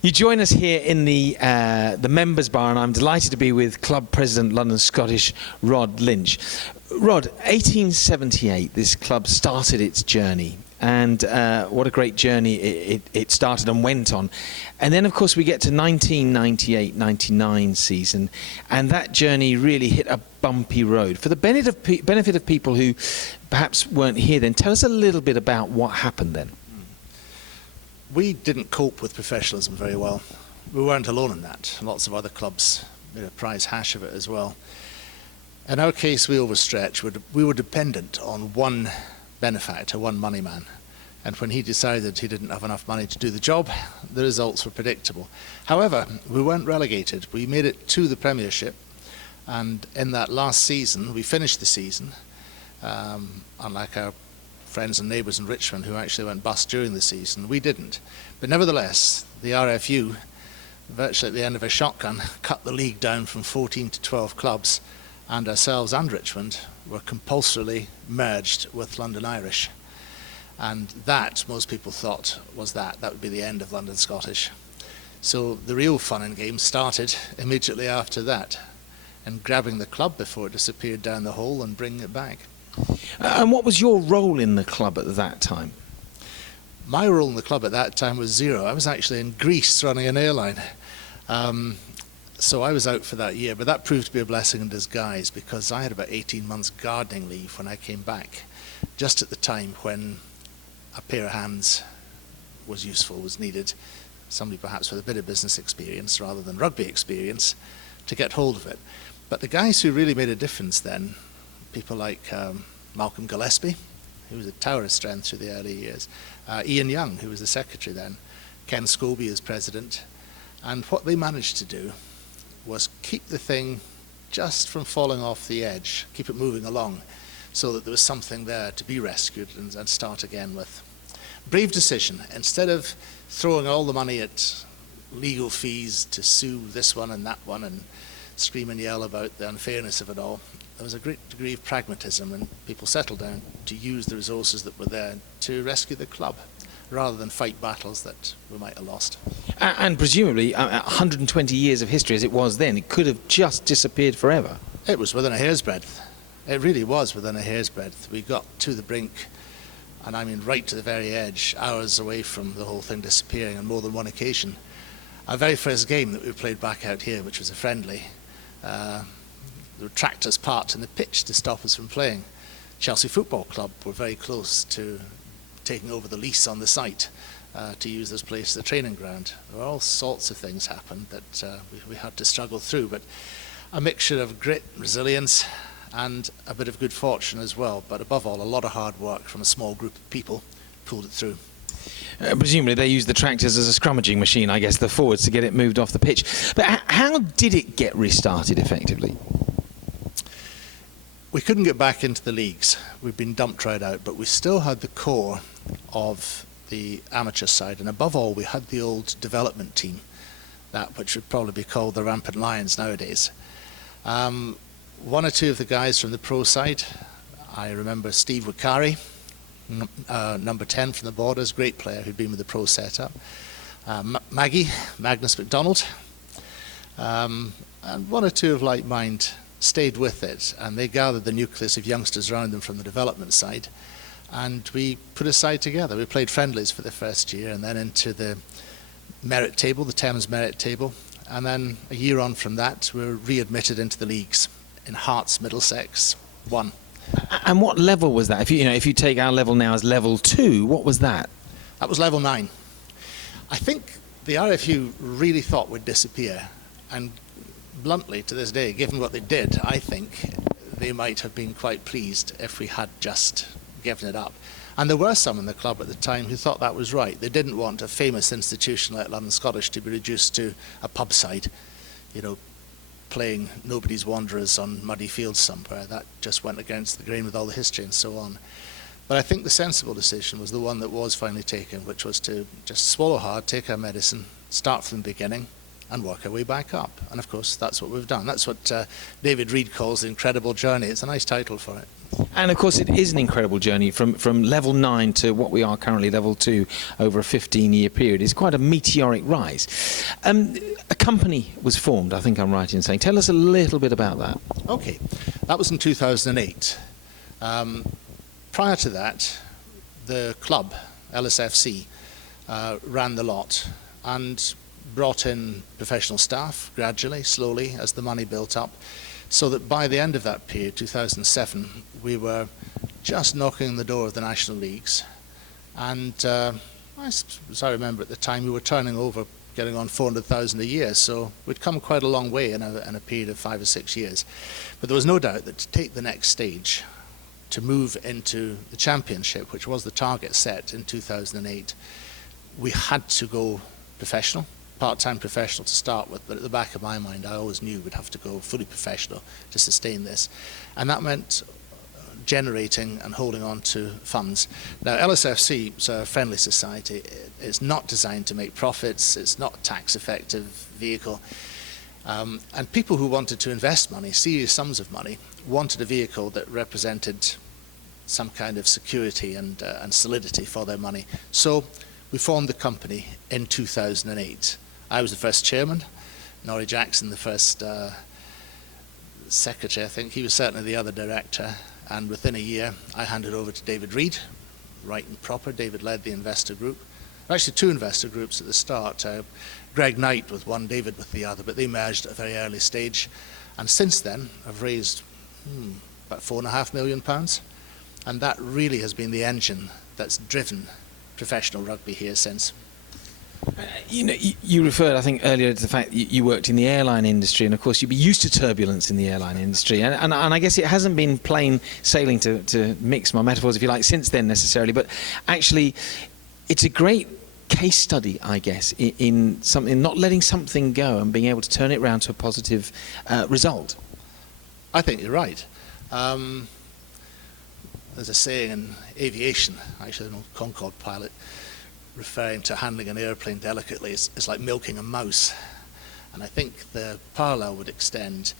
You join us here in the members' bar, and I'm delighted to be with Club President London Scottish Rod Lynch. Rod, 1878, this club started its journey, and what a great journey it started and went on. And then, of course, we get to 1998-99 season, and that journey really hit a bumpy road. For the benefit of people who perhaps weren't here then, tell us a little bit about what happened then. We didn't cope with professionalism very well. We weren't alone in that. Lots of other clubs made a prize hash of it as well. In our case, we overstretched. We were dependent on one benefactor, one money man. And when he decided he didn't have enough money to do the job, the results were predictable. However, we weren't relegated. We made it to the Premiership. And in that last season, we finished the season, unlike our friends and neighbours in Richmond who actually went bust during the season. We didn't. But nevertheless, the RFU, virtually at the end of a shotgun, cut the league down from 14 to 12 clubs, and ourselves and Richmond were compulsorily merged with London Irish. And that, most people thought, was that would be the end of London Scottish. So the real fun and games started immediately after that, and grabbing the club before it disappeared down the hole and bringing it back. And what was your role in the club at that time? My role in the club at that time was zero. I was actually in Greece running an airline. So I was out for that year, but that proved to be a blessing in disguise because I had about 18 months gardening leave when I came back, just at the time when a pair of hands was useful, was needed, somebody perhaps with a bit of business experience rather than rugby experience to get hold of it. But the guys who really made a difference then, people like Malcolm Gillespie, who was a tower of strength through the early years, Ian Young, who was the secretary then, Ken Scobie as president, and what they managed to do was keep the thing just from falling off the edge, keep it moving along, so that there was something there to be rescued and start again with. Brave decision. Instead of throwing all the money at legal fees to sue this one and that one and scream and yell about the unfairness of it all, there was a great degree of pragmatism, and people settled down to use the resources that were there to rescue the club, rather than fight battles that we might have lost. And presumably, 120 years of history as it was then, it could have just disappeared forever. It was within a hair's breadth. It really was within a hair's breadth. We got to the brink, and I mean right to the very edge, hours away from the whole thing disappearing on more than one occasion. Our very first game that we played back out here, which was a friendly, there were tractors parked in the pitch to stop us from playing. Chelsea Football Club were very close to taking over the lease on the site to use this place as a training ground. There were all sorts of things happened that we had to struggle through, but a mixture of grit, resilience, and a bit of good fortune as well. But above all, a lot of hard work from a small group of people pulled it through. Presumably they used the tractors as a scrummaging machine, I guess, the forwards, to get it moved off the pitch. But how did it get restarted effectively? We couldn't get back into the leagues. We'd been dumped right out, but we still had the core of the amateur side, and above all, we had the old development team, that which would probably be called the Rampant Lions nowadays. One or two of the guys from the pro side, I remember Steve Wakari, number 10 from the Borders, great player who'd been with the pro setup. Magnus MacDonald, and one or two of like mind stayed with it, and they gathered the nucleus of youngsters around them from the development side, and we put a side together. We played friendlies for the first year, and then into the merit table, the Thames merit table, and then a year on from that we were readmitted into the leagues in Hearts, Middlesex, 1. And what level was that? If you take our level now as level 2, what was that? That was level 9. I think the RFU really thought we'd disappear, and bluntly, to this day, given what they did, I think they might have been quite pleased if we had just given it up. And there were some in the club at the time who thought that was right. They didn't want a famous institution like London Scottish to be reduced to a pub side, playing nobody's Wanderers on muddy fields somewhere. That just went against the grain with all the history and so on. But I think the sensible decision was the one that was finally taken, which was to just swallow hard, take our medicine, start from the beginning, and work our way back up. And of course, that's what we've done. That's what David Reed calls the incredible journey. It's a nice title for it. And of course, it is an incredible journey from level 9 to what we are currently, level 2, over a 15-year period. It's quite a meteoric rise. A company was formed, I think I'm right in saying. Tell us a little bit about that. Okay, that was in 2008. Prior to that, the club, LSFC, ran the lot and brought in professional staff gradually, slowly, as the money built up, so that by the end of that period, 2007, we were just knocking on the door of the national leagues. And as I remember at the time, we were turning over, getting on 400,000 a year, so we'd come quite a long way in a period of 5 or 6 years. But there was no doubt that to take the next stage, to move into the championship, which was the target set in 2008, we had to go professional, part-time professional to start with, but at the back of my mind I always knew we'd have to go fully professional to sustain this. And that meant generating and holding on to funds. Now, LSFC is a friendly society. It's not designed to make profits. It's not a tax-effective vehicle. And people who wanted to invest money, serious sums of money, wanted a vehicle that represented some kind of security and solidity for their money. So we formed the company in 2008. I was the first chairman, Norrie Jackson the first secretary, I think. He was certainly the other director. And within a year, I handed over to David Reid, right and proper. David led the investor group. Actually, 2 investor groups at the start. Greg Knight with one, David with the other, but they merged at a very early stage. And since then, I've raised about £4.5 million. And that really has been the engine that's driven professional rugby here since. You know, you referred, I think, earlier to the fact that you worked in the airline industry, and of course you'd be used to turbulence in the airline industry, and I guess it hasn't been plain sailing, to mix my metaphors, if you like, since then necessarily, but actually it's a great case study, I guess, in something, not letting something go and being able to turn it around to a positive result. I think you're right. There's a saying in aviation, actually an old Concorde pilot, referring to handling an airplane delicately is like milking a mouse. And I think the parallel would extend.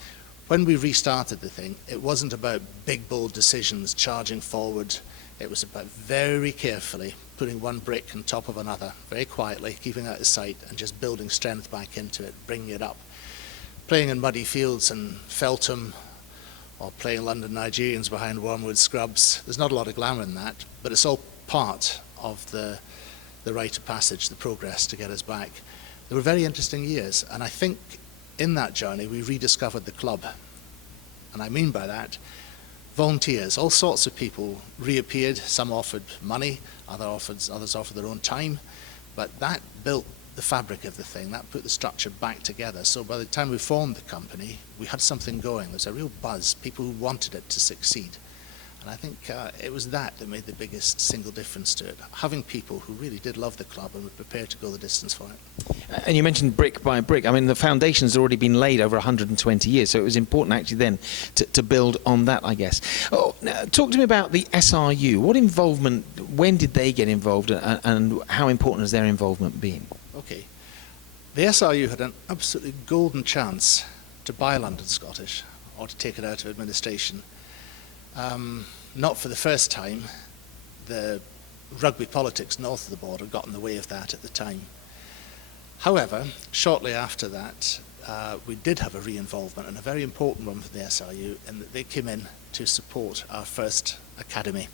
When we restarted the thing, it wasn't about big, bold decisions charging forward. It was about very carefully putting one brick on top of another, very quietly, keeping out of sight, and just building strength back into it, bringing it up. Playing in muddy fields in Feltham, or playing London Nigerians behind Wormwood scrubs, there's not a lot of glamour in that, but it's all part of the rite of passage, the progress to get us back. They were very interesting years, and I think in that journey we rediscovered the club. And I mean by that, volunteers, all sorts of people reappeared. Some offered money, others offered their own time, but that built the fabric of the thing, that put the structure back together. So by the time we formed the company, we had something going. There's a real buzz, people who wanted it to succeed. And I think it was that made the biggest single difference to it. Having people who really did love the club and were prepared to go the distance for it. And you mentioned brick by brick. I mean, the foundation's already been laid over 120 years, so it was important actually then to build on that, I guess. Oh, now, talk to me about the SRU. What involvement, when did they get involved, and how important has their involvement been? Okay. The SRU had an absolutely golden chance to buy London Scottish, or to take it out of administration. Not for the first time. The rugby politics north of the border got in the way of that at the time. However, shortly after that, we did have a re-involvement, and a very important one for the SRU, in that they came in to support our first academy.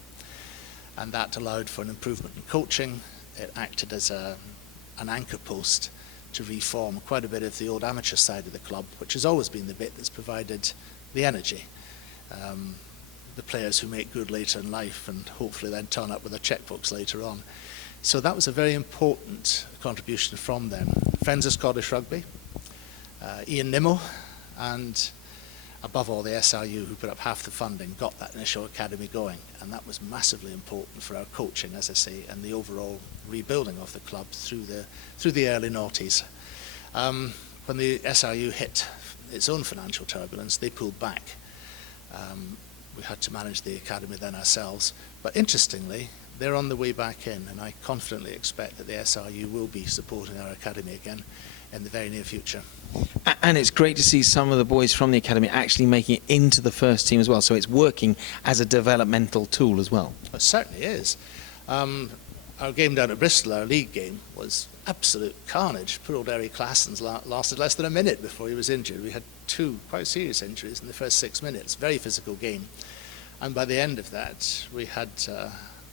And that allowed for an improvement in coaching. It acted as an anchor post to reform quite a bit of the old amateur side of the club, which has always been the bit that's provided the energy. The players who make good later in life and hopefully then turn up with their checkbooks later on. So that was a very important contribution from them. Friends of Scottish Rugby, Ian Nimmo, and above all the SRU, who put up half the funding, got that initial academy going, and that was massively important for our coaching, as I say, and the overall rebuilding of the club through the early noughties. When the SRU hit its own financial turbulence, they pulled back. We had to manage the academy then ourselves. But interestingly, they're on the way back in, and I confidently expect that the SRU will be supporting our academy again in the very near future. And it's great to see some of the boys from the academy actually making it into the first team as well. So it's working as a developmental tool as well. It certainly is. Our game down at Bristol, our league game, was absolute carnage. Poor old Eric Claessens lasted less than a minute before he was injured. We had 2 quite serious injuries in the first 6 minutes. Very physical game. And by the end of that, we had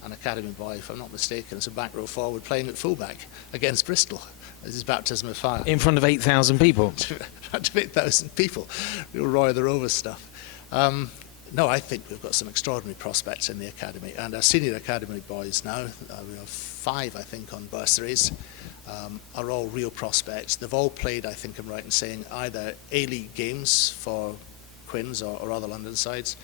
an academy boy, if I'm not mistaken, as a back row forward playing at fullback against Bristol. This is baptism of fire. In front of 8,000 people. In front of 8,000 people. Real Roy of the Rover stuff. No, I think we've got some extraordinary prospects in the academy. And our senior academy boys now, we have 5, I think, on bursaries, are all real prospects. They've all played, I think I'm right in saying, either A-League games for Quins or other London sides,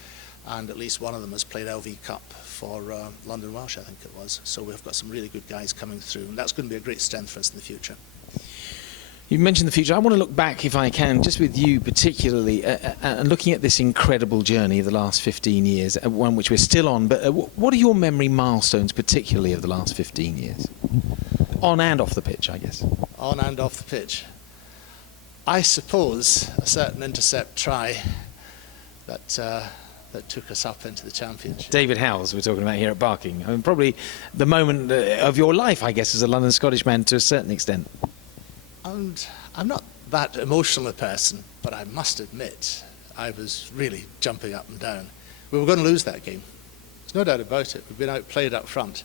and at least one of them has played LV Cup for London Welsh, I think it was. So we've got some really good guys coming through, and that's going to be a great strength for us in the future. You mentioned the future. I want to look back, if I can, just with you particularly, and looking at this incredible journey of the last 15 years, one which we're still on, but what are your memory milestones, particularly of the last 15 years? On and off the pitch, I guess. On and off the pitch. I suppose a certain intercept try that took us up into the championship. David Howells we're talking about here at Barking. I mean, probably the moment of your life, I guess, as a London Scottish man to a certain extent. And I'm not that emotional a person, but I must admit I was really jumping up and down. We were going to lose that game. There's no doubt about it. We've been outplayed up front,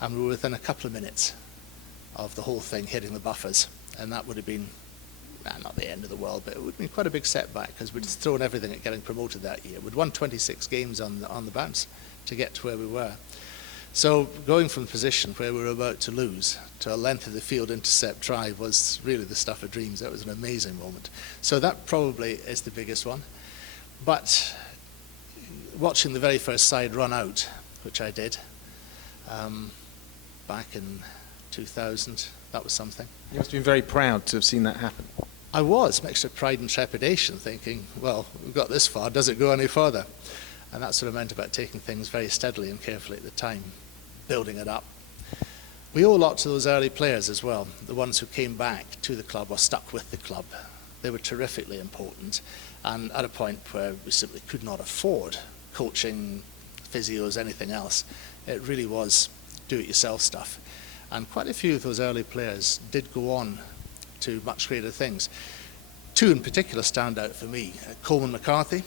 and we were within a couple of minutes of the whole thing hitting the buffers, and that would have been not the end of the world, but it would have been quite a big setback because we'd thrown everything at getting promoted that year. We'd won 26 games on the bounce to get to where we were. So going from the position where we were about to lose to a length of the field intercept try was really the stuff of dreams. That was an amazing moment. So that probably is the biggest one. But watching the very first side run out, which I did, back in 2000, that was something. You must have been very proud to have seen that happen. I was, mixed of pride and trepidation, thinking, well, we've got this far, does it go any further? And that's what I meant about taking things very steadily and carefully at the time, building it up. We owe a lot to those early players as well, the ones who came back to the club or stuck with the club. They were terrifically important, and at a point where we simply could not afford coaching, physios, anything else. It really was do-it-yourself stuff. And quite a few of those early players did go on to much greater things. 2 in particular stand out for me. Coleman McCarthy,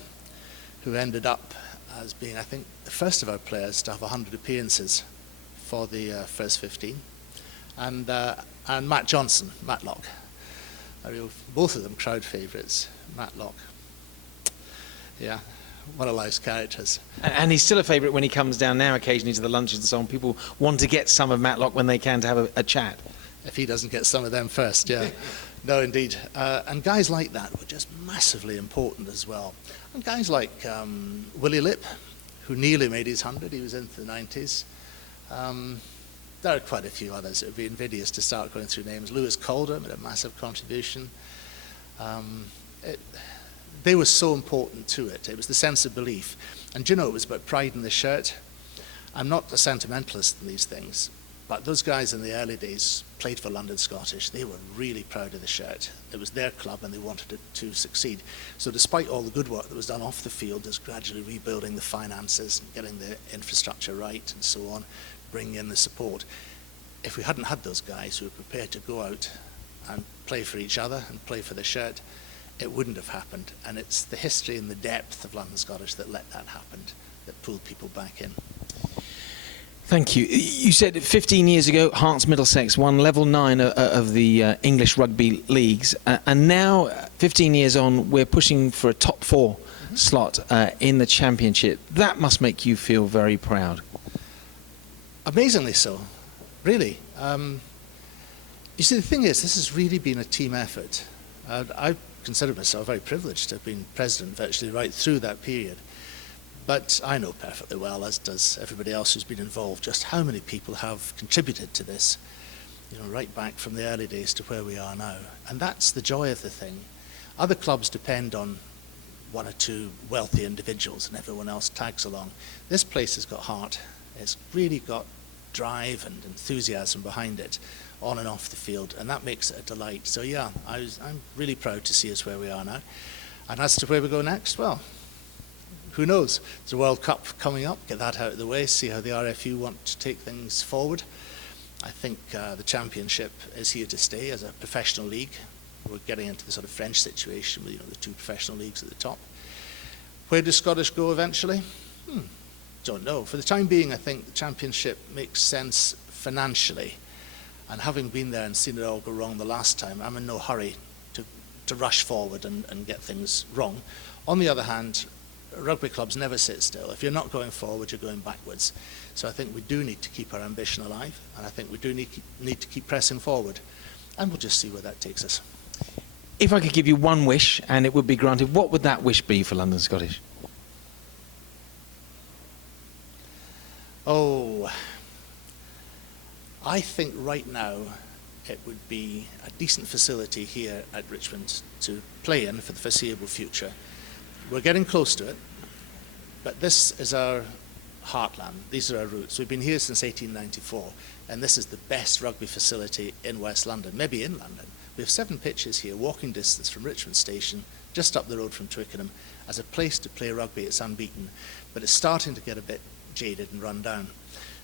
who ended up as being, I think, the first of our players to have 100 appearances for the first 15, and Matt Johnson, Matlock. Both of them crowd favourites. Matlock, yeah, one of life's characters. And he's still a favourite when he comes down now occasionally to the lunches and so on. People want to get some of Matlock when they can to have a chat. If he doesn't get some of them first, yeah. No, indeed. And guys like that were just massively important as well. And guys like Willie Lipp, who nearly made his 100, he was into the 90s. There are quite a few others. It would be invidious to start going through names. Lewis Calder made a massive contribution. They were so important to it. It was the sense of belief. And you know, it was about pride in the shirt. I'm not a sentimentalist in these things, but those guys in the early days played for London Scottish. They were really proud of the shirt. It was their club and they wanted it to succeed. So despite all the good work that was done off the field, there's gradually rebuilding the finances and getting the infrastructure right and so on, bringing in the support. If we hadn't had those guys who were prepared to go out and play for each other and play for the shirt, it wouldn't have happened. And it's the history and the depth of London Scottish that let that happen, that pulled people back in. Thank you. You said 15 years ago, Hearts Middlesex won level 9 of the English rugby leagues, and now, 15 years on, we're pushing for a top 4 slot in the championship. That must make you feel very proud. Amazingly so, really. You see, the thing is, this has really been a team effort. I consider myself very privileged to have been president virtually right through that period. But I know perfectly well, as does everybody else who's been involved, just how many people have contributed to this, you know, right back from the early days to where we are now. And that's the joy of the thing. Other clubs depend on 1 or 2 wealthy individuals and everyone else tags along. This place has got heart. It's really got drive and enthusiasm behind it, on and off the field, and that makes it a delight. So yeah, I'm really proud to see us where we are now. And as to where we go next, well, who knows? There's a World Cup coming up, get that out of the way, see how the RFU want to take things forward. I think the Championship is here to stay as a professional league. We're getting into the sort of French situation with the two professional leagues at the top. Where does Scottish go eventually? Don't know. For the time being, I think the Championship makes sense financially. And having been there and seen it all go wrong the last time, I'm in no hurry to rush forward and get things wrong. On the other hand, rugby clubs never sit still. If you're not going forward, you're going backwards. So I think we do need to keep our ambition alive, and I think we do need to keep pressing forward. And we'll just see where that takes us. If I could give you one wish, and it would be granted, what would that wish be for London Scottish? Oh, I think right now it would be a decent facility here at Richmond to play in for the foreseeable future. We're getting close to it, but this is our heartland. These are our roots. We've been here since 1894, and this is the best rugby facility in West London, maybe in London. We have 7 pitches here, walking distance from Richmond Station, just up the road from Twickenham. As a place to play rugby, it's unbeaten, but it's starting to get a bit jaded and run down.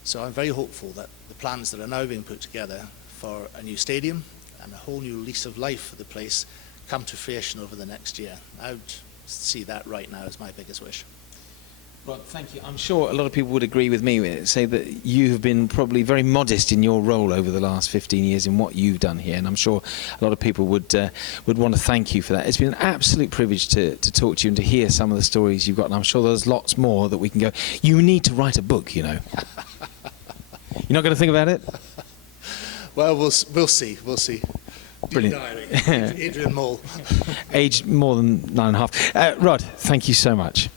So I'm very hopeful that the plans that are now being put together for a new stadium and a whole new lease of life for the place come to fruition over the next year. I would see that right now as my biggest wish. Well, thank you. I'm sure a lot of people would agree with me, say that you have been probably very modest in your role over the last 15 years in what you've done here, and I'm sure a lot of people would want to thank you for that. It's been an absolute privilege to talk to you and to hear some of the stories you've got, and I'm sure there's lots more that we can go. You need to write a book, you know. You're not going to think about it? Well, we'll see. We'll see. Brilliant. Adrian Mole. Aged more than 9.5. Rod, thank you so much.